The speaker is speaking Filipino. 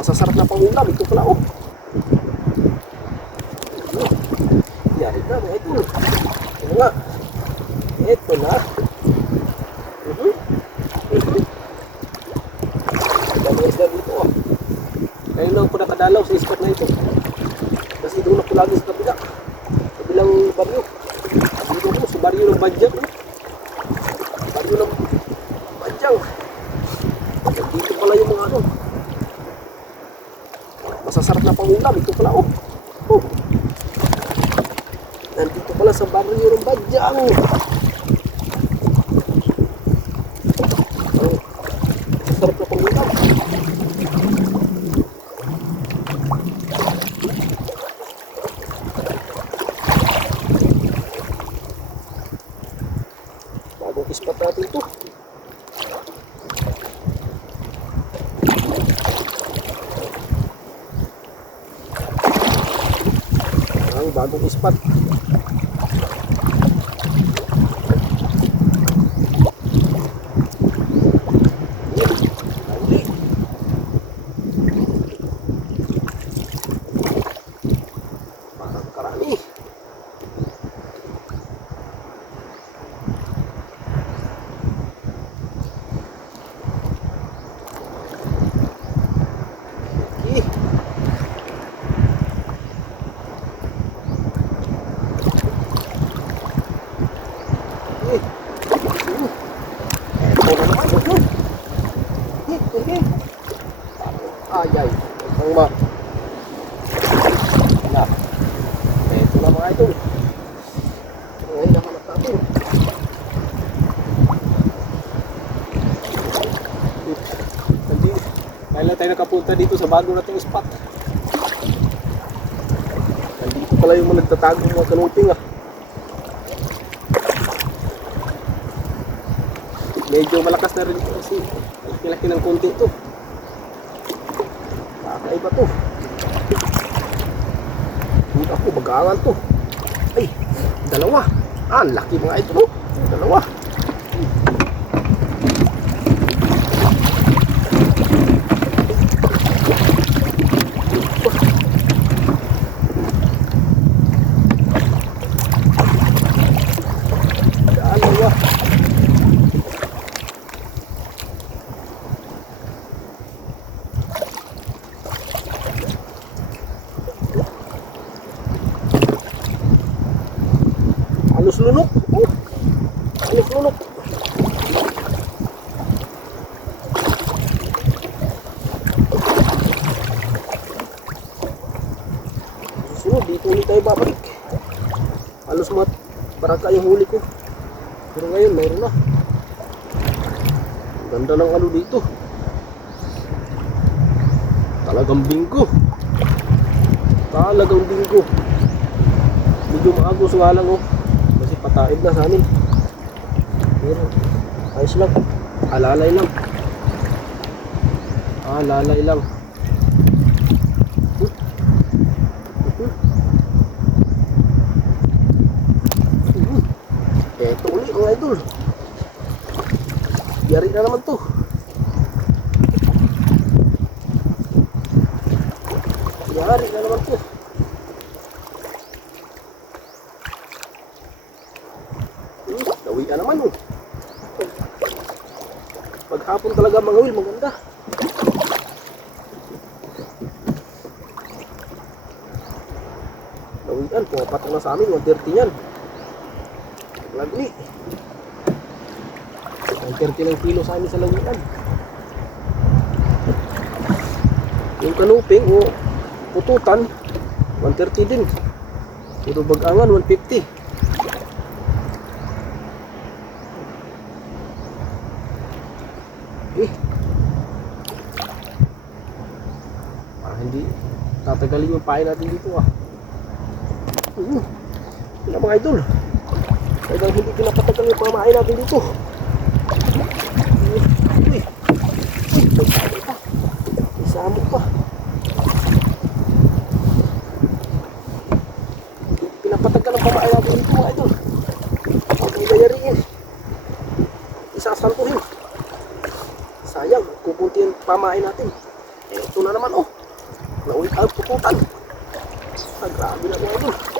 Masasarap na pangulam. Ito pala oh. Yari na mga idol. Ito nga. Ito na. Dami isda dito oh. Ngayon lang po nakadalaw sa spot na ito. Kasi doon ako lagi sa kabila. Kabilang baryo. Dito po sa baryo ng Badyang. Baryo ng Badyang. Dito pala yung mga ano. Masasarap na pangulam. Ito pala oh. Oh. Nandito pala sa baryo ng Badyang. Masasarap na pangulam. Bagong ispat natin ito. Ang bagong ispat. Parang karami. Ay, ang ma. Na. Ito na mga idol. Ngayon nakalap natin. Dahil lang tayo nakapunta dito sa bago nating spot. Nandito pala yung mga nagtatago mga kanuping ah. Medyo malakas na rin ito kasi laki-laki ng konti ito. Kakaiba to. Huwag ako, bagangan to. Ay, dalawa. Ah, laki mga ito no. Dalawa. Dalawa. Halos lunok. Oh. Halos lunok. Susunod, dito ulit tayo babalik. Halos baraka yung huli ko. Pero ngayon, mayroon na. Ganda ng ano dito. Talagang binggo. Talagang binggo. Medyo maagos nga lang oh. Kasi pataid na sa amin. Pero ayos lang. Alalay lang. Alalay lang. Eto ulit mga idol. Yari na naman to. Yari na naman to. Dawi ka naman oh. Paghapon talaga mga wil, maganda. Dawian, pumapatak na sa amin, 130 yan. Lagli. 130 ng kilo sa amin sa lawian. Yung kanuping o pututan, 130 din. Puro bagangan, 150. Hindi tatagalin yung pain natin dito ah. Yun mga idol. Talagang hindi pinapatagal yung pamain natin dito. Uy, pa. Isamok pa. Pinapatagal ang pamain natin dito mga idol. Huwag nilalayarin. Isasantuhin. Sayang, kukunti yung pamain natin. Ito. Ito na naman oh. Naulit ang puputan. Ah, grabe na mga idol.